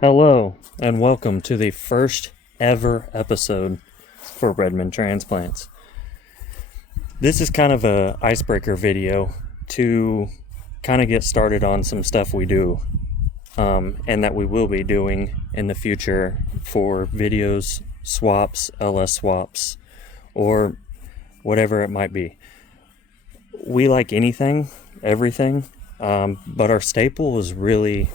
Hello, and welcome to the first ever episode for Redmond Transplants. This is kind of a icebreaker video to kind of get started on some stuff we do and that we will be doing in the future for videos, swaps, LS swaps, or whatever it might be. We like anything, everything, but our staple is really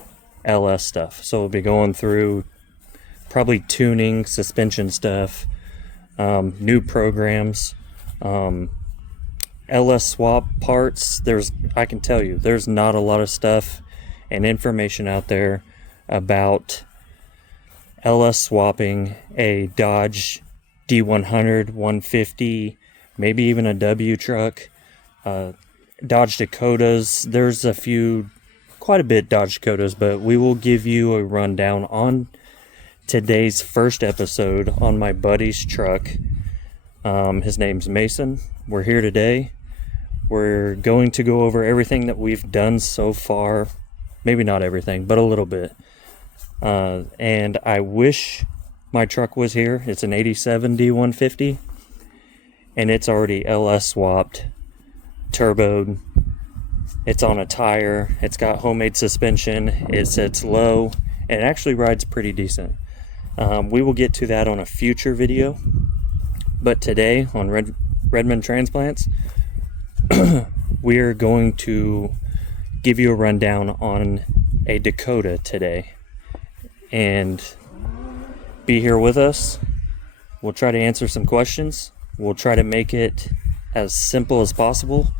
LS stuff. So we'll be going through probably tuning, suspension stuff, new programs, LS swap parts. I can tell you, there's not a lot of stuff and information out there about LS swapping a Dodge D100, 150, maybe even a W truck, Dodge Dakotas. There's quite a bit Dodge Dakotas, but we will give you a rundown on today's first episode on my buddy's truck. His name's Mason. We're here today. We're going to go over everything that we've done so far. Maybe not everything, but a little bit. And I wish my truck was here. It's an 87 D150, and it's already LS swapped, turboed. It's on a tire. It's got homemade suspension. It sits low, and it actually rides pretty decent. We will get to that on a future video. But today on Redmond Transplants, we are going to give you a rundown on a Dakota today. And be here with us. We'll try to answer some questions. We'll try to make it as simple as possible.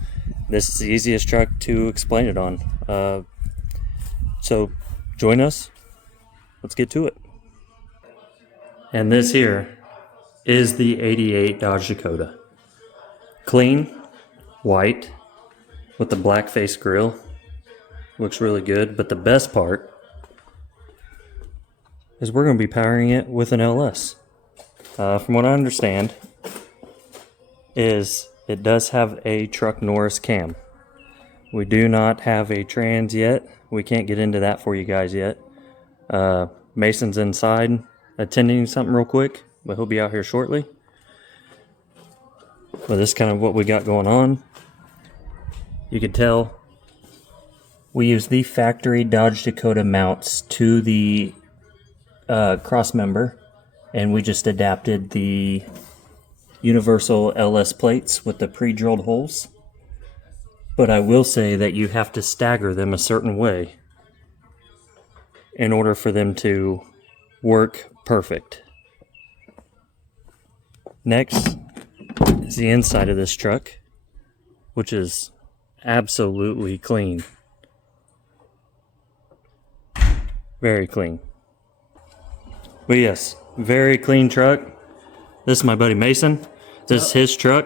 This is the easiest truck to explain it on. So join us. Let's get to it. And this here is the 88 Dodge Dakota. Clean, white, with the black face grille. Looks really good, but the best part is we're going to be powering it with an LS. From what I understand, is it does have a truck Norris cam. We do not have a trans yet. We can't get into that for you guys yet. Mason's inside attending something real quick, but he'll be out here shortly. But this is kind of what we got going on. You can tell we use the factory Dodge Dakota mounts to the cross member, and we just adapted the universal LS plates with the pre-drilled holes. But I will say that you have to stagger them a certain way in order for them to work perfect. Next is the inside of this truck, which is absolutely clean. Very clean. But yes, very clean truck. This is my buddy Mason. This is his truck.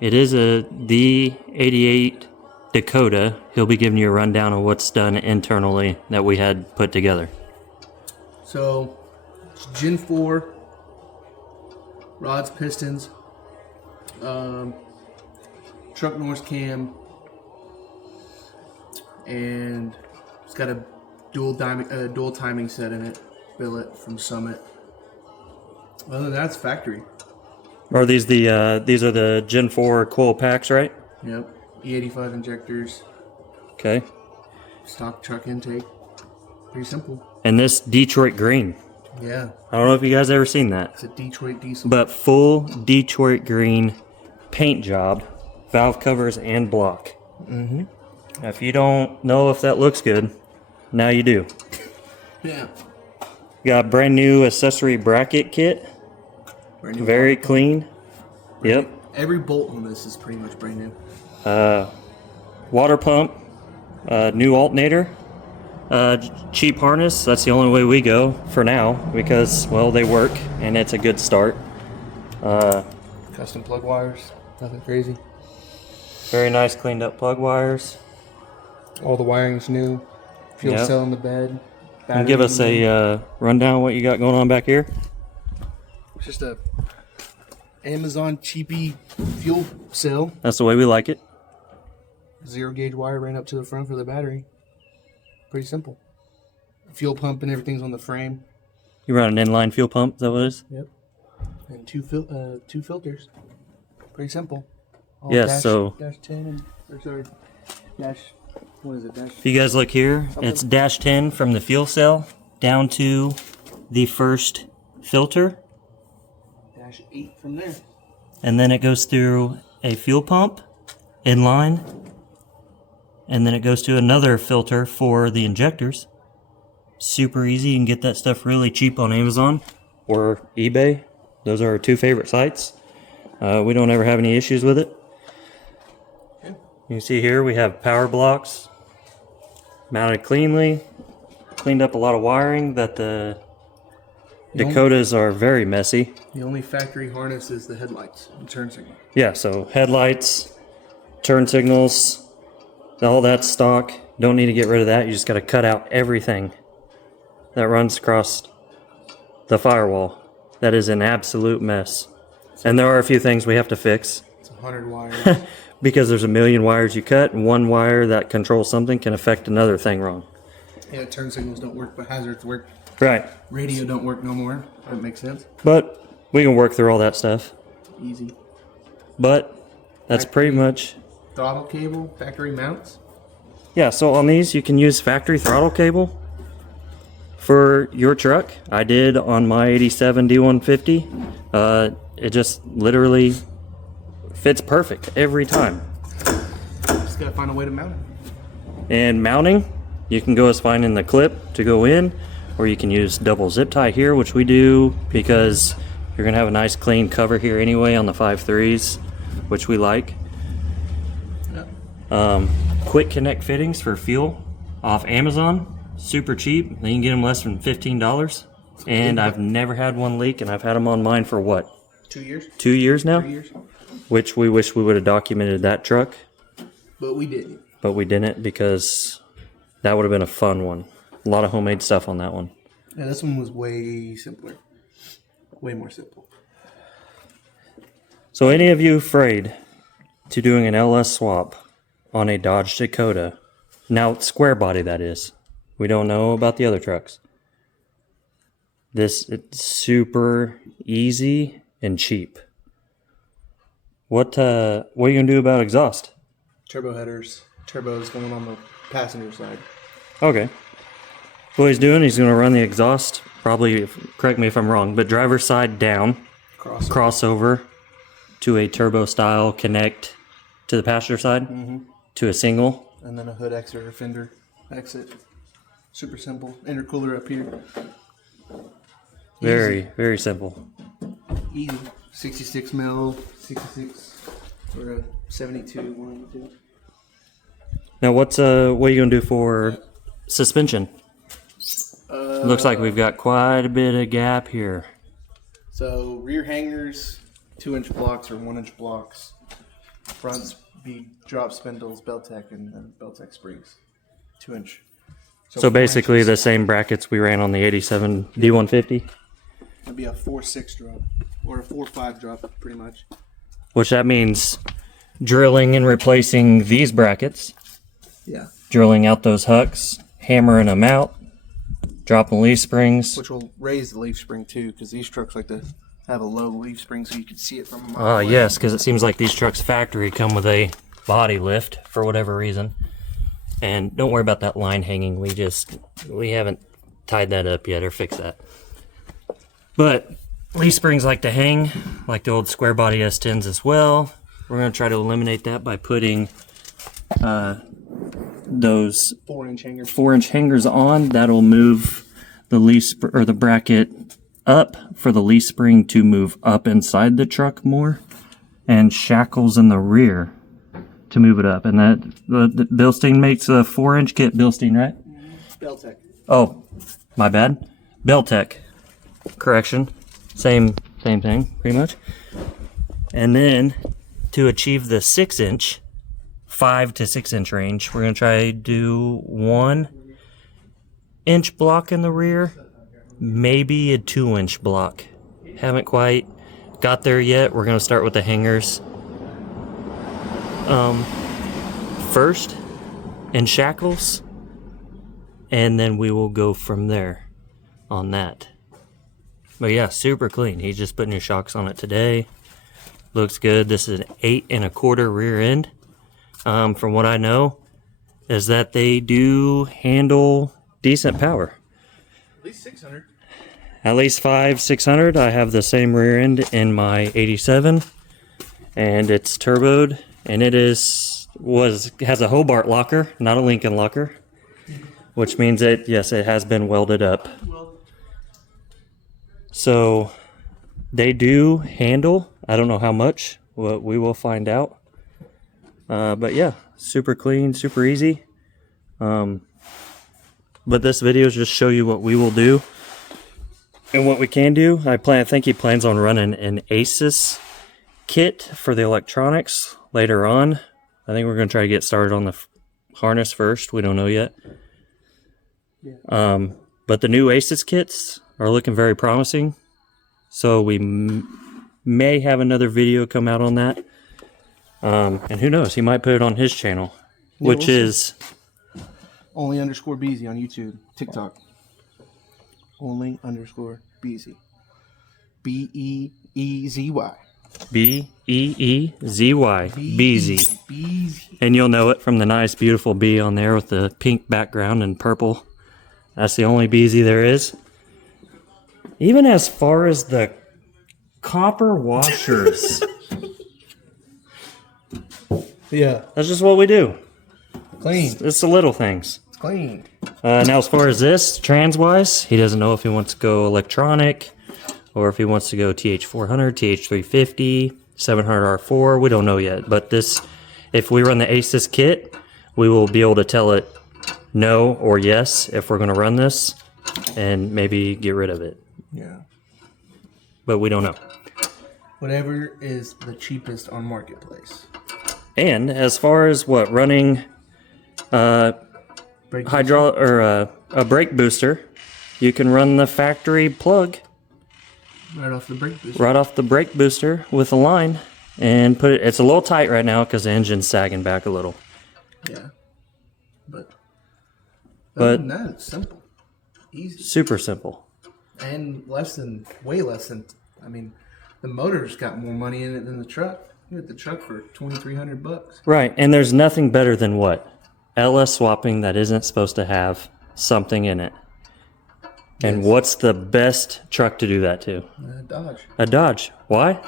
It is a D88 Dakota. He'll be giving you a rundown of what's done internally that we had put together. So, it's Gen 4, rods, pistons, truck Norris cam, and it's got a dual timing set in it, billet from Summit. Other than that, it's factory. Are these these are the Gen 4 coil packs, right? Yep. E85 injectors. Okay. Stock truck intake. Pretty simple. And this Detroit green. Yeah. I don't know if you guys ever seen that. It's a Detroit diesel. But full Detroit green paint job, valve covers and block. Mm-hmm. Now, if you don't know if that looks good, now you do. Yeah. Got a brand new accessory bracket kit. Very clean. Yep. Every bolt on this is pretty much brand new. Water pump, new alternator, cheap harness. That's the only way we go for now because, well, they work and it's a good start. Custom plug wires. Nothing crazy. Very nice cleaned up plug wires. All the wiring's new. Fuel cell in the bed. And give us a rundown of what you got going on back here. It's just a Amazon cheapy fuel cell. That's the way we like it. 0 gauge wire ran up to the front for the battery. Pretty simple. Fuel pump and everything's on the frame. You run an inline fuel pump, is that what it is? Yep. And two filters. Pretty simple. All Yes, so dash 10 and or sorry, dash what is it? Dash. if you guys look here, it's dash 10 from the fuel cell down to the first filter, Dash 8 from there. and then it goes through a fuel pump inline, and then it goes to another filter for the injectors. Super easy. You can get that stuff really cheap on Amazon or eBay. Those are our two favorite sites. We don't ever have any issues with it. You can see here we have power blocks mounted cleanly. Cleaned up a lot of wiring that the Dakotas are very messy. The only factory harness is the headlights and turn signal. Yeah, so headlights, turn signals, all that stock. Don't need to get rid of that. You just got to cut out everything that runs across the firewall. That is an absolute mess. And there are a few things we have to fix. It's 100 wires. Because there's a million wires you cut, and one wire that controls something can affect another thing wrong. Yeah, turn signals don't work, but hazards work. Right. Radio don't work no more. That makes sense. But we can work through all that stuff. Easy. But that's pretty much... Throttle cable, factory mounts. Yeah, so on these you can use factory throttle cable for your truck. I did on my 87 D150. It just literally fits perfect every time. Just gotta find a way to mount it. And mounting, you can go as finding the clip to go in, or you can use double zip tie here, which we do because you're gonna have a nice clean cover here anyway on the 5.3s, which we like. Quick connect fittings for fuel off Amazon, super cheap. You can get them less than $15. And I've never had one leak, and I've had them on mine for what? 2 years? 2 years now? 3 years. Which we wish we would have documented that truck, But we didn't. but we didn't because that would have been a fun one. A lot of homemade stuff on that one. Yeah, this one was way simpler. Way more simple. So any of you afraid to doing an LS swap on a Dodge Dakota, now square body that is, we don't know about the other trucks. It's super easy and cheap. What are you gonna do about exhaust? Turbo headers. Turbos going on the passenger side. Okay. What he's doing, he's gonna run the exhaust, probably, correct me if I'm wrong, but driver's side down, crossover to a turbo style connect to the passenger side, to a single. And then a hood exit or fender exit. Super simple. Intercooler up here. Very, very simple. Easy. 66 mil, 66 or a 72 one. Now what are you gonna do for suspension? Looks like we've got quite a bit of gap here. So rear hangers, 2-inch blocks or 1-inch blocks. Fronts be drop spindles, Beltec, and then Beltec springs. 2-inch. So basically the same brackets we ran on the 87 D150. It'd be a 4.6 drop or a 4.5 drop, pretty much. Which that means drilling and replacing these brackets, Yeah. drilling out those hucks, hammering them out, dropping leaf springs. Which will raise the leaf spring too, because these trucks like to have a low leaf spring so you can see it from a mile away. Yes, because it seems like these trucks factory come with a body lift for whatever reason. And don't worry about that line hanging. We haven't tied that up yet or fixed that. But leaf springs like to hang, like the old square body S10s as well. We're going to try to eliminate that by putting those 4-inch hangers. 4-inch hangers on. That'll move the or the bracket up for the leaf spring to move up inside the truck more, and shackles in the rear to move it up. And that the Bilstein makes a 4-inch kit. Bilstein, right? Beltec. Oh, my bad. Beltec. Correction. Same thing, pretty much. And then to achieve the 6-inch, 5 to 6-inch range, we're going to try to do 1-inch block in the rear, maybe a 2-inch block. Haven't quite got there yet. We're going to start with the hangers first, in shackles. and then we will go from there on that. But yeah, super clean. He's just putting new shocks on it today. Looks good. This is an 8 1/4 rear end. From what I know, is that they do handle decent power. At least 600. At least 500-600. I have the same rear end in my 87, and it's turboed, and it has a Hobart locker, not a Lincoln locker, which means it has been welded up. So they do handle. I don't know how much. Well, we will find out. But yeah, super clean, super easy. But this video is just show you what we will do and what we can do. I think he plans on running an ASUS kit for the electronics later on. I think we're going to try to get started on the harness first. We don't know yet. Yeah. But the new ASUS kits are looking very promising. So we may have another video come out on that. And who knows, he might put it on his channel, Yeah, which is only_Beezy on YouTube, TikTok. Only_Beezy. BEEZY. BEEZY. Beezy. Beezy. And you'll know it from the nice, beautiful bee on there with the pink background and purple. That's the only Beezy there is. Even as far as the copper washers. Yeah. That's just what we do. Clean. It's the little things. It's clean. Now, as far as this, trans-wise, he doesn't know if he wants to go electronic or if he wants to go TH400, TH350, 700R4. We don't know yet. But this, if we run the ASUS kit, we will be able to tell it no or yes if we're going to run this and maybe get rid of it. Yeah. But we don't know. Whatever is the cheapest on Marketplace. And as far as what running a brake booster, you can run the factory plug right off the brake booster. Right off the brake booster with a line and put it. It's a little tight right now because the engine's sagging back a little. Yeah, but other than that, it's simple, easy, super simple, and way less than. I mean, the motor's got more money in it than the truck. You get the truck for $2,300. Right, and there's nothing better than what? LS swapping that isn't supposed to have something in it. And what's the best truck to do that to? A Dodge. A Dodge. Why?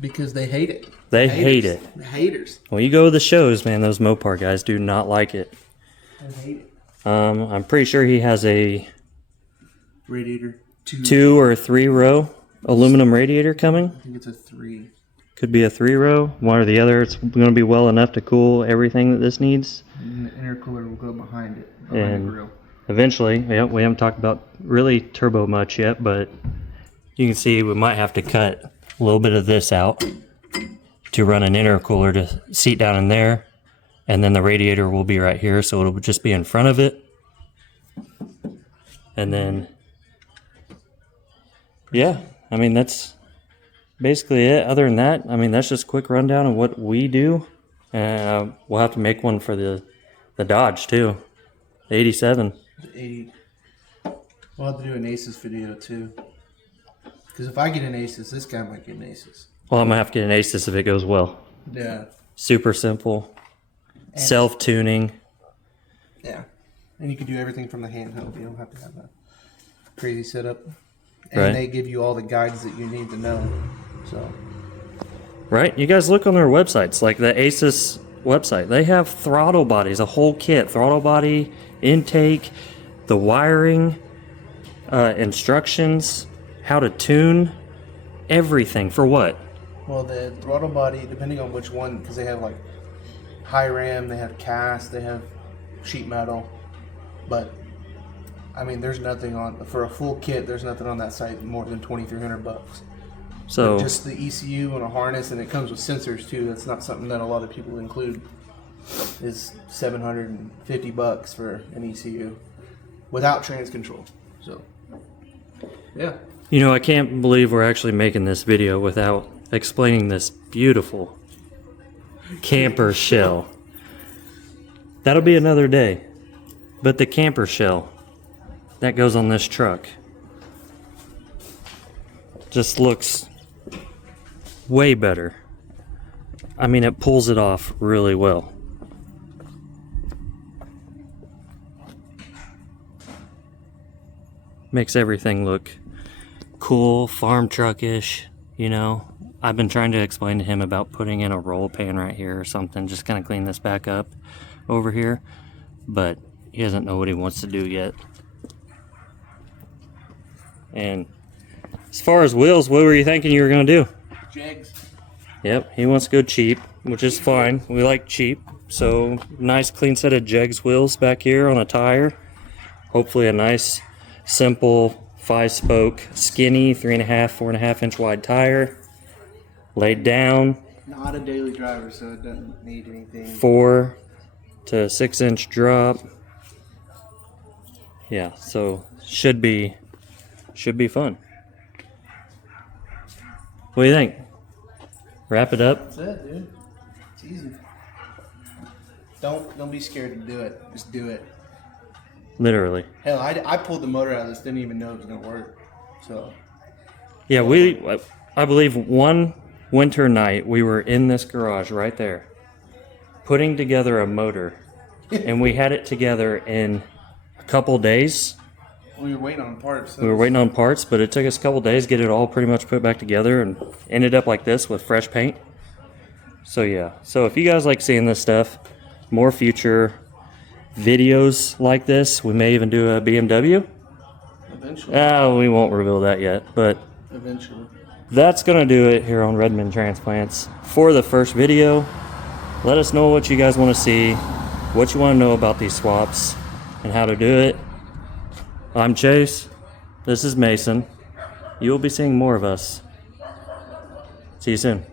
Because they hate it. They hate it. The haters. When you go to the shows, man, those Mopar guys do not like it. They hate it. I'm pretty sure he has a Radiator 2 or 3 row aluminum radiator coming. I think it's a 3. Could be a 3 row, one or the other. It's going to be well enough to cool everything that this needs. And the intercooler will go behind it, behind the grill. Eventually, we haven't talked about really turbo much yet, but you can see we might have to cut a little bit of this out to run an intercooler to seat down in there, and then the radiator will be right here, so it'll just be in front of it. And then, yeah, I mean, that's basically it. Other than that, I mean, that's just a quick rundown of what we do. We'll have to make one for the Dodge too, the 87. The 80. We'll have to do an ASUS video too. Because if I get an ASUS, this guy might get an ASUS. Well, I'm gonna have to get an ASUS if it goes well. Yeah. Super simple, self-tuning. Yeah, and you can do everything from the handheld. You don't have to have a crazy setup. And Right. they give you all the guides that you need to know. So. Right, you guys look on their websites, like the ASUS website. They have throttle bodies, a whole kit, throttle body, intake, the wiring, instructions, how to tune, everything. For what? Well, the throttle body, depending on which one, because they have like high ram, they have cast, they have sheet metal, but I mean, there's nothing on for a full kit. There's nothing on that site more than $2,300. So but just the ECU and a harness, and it comes with sensors too. That's not something that a lot of people include. Is $750 for an ECU without trans control. So, yeah. you know, I can't believe we're actually making this video without explaining this beautiful camper shell. That'll be another day. But the camper shell that goes on this truck just looks way better. I mean, it pulls it off really well. Makes everything look cool, farm truckish, you know. I've been trying to explain to him about putting in a roll pan right here or something, just kind of clean this back up over here, but he doesn't know what he wants to do yet. And as far as wheels, what were you thinking you were going to do? Jegs. Yep, he wants to go cheap, which is fine. We like cheap. So nice clean set of Jegs wheels back here on a tire. Hopefully a nice, simple 5-spoke, skinny 3.5, 4.5 inch wide tire. Laid down. Not a daily driver, so it doesn't need anything. 4 to 6 inch drop. Yeah, so should be fun. What do you think? Wrap it up? That's it, dude. It's easy. Don't be scared to do it. Just do it. Literally. Hell, I pulled the motor out of this, didn't even know it was gonna work. So Yeah, I believe one winter night we were in this garage right there putting together a motor, and we had it together in a couple days. we were waiting on parts. So We were waiting on parts, but it took us a couple days to get it all pretty much put back together and ended up like this with fresh paint. So yeah, so if you guys like seeing this stuff, more future videos like this, we may even do a BMW. Eventually. We won't reveal that yet, but Eventually. that's gonna do it here on Redmond Transplants for the first video. Let us know what you guys want to see, what you want to know about these swaps, and how to do it. I'm Chase. This is Mason. You will be seeing more of us. See you soon.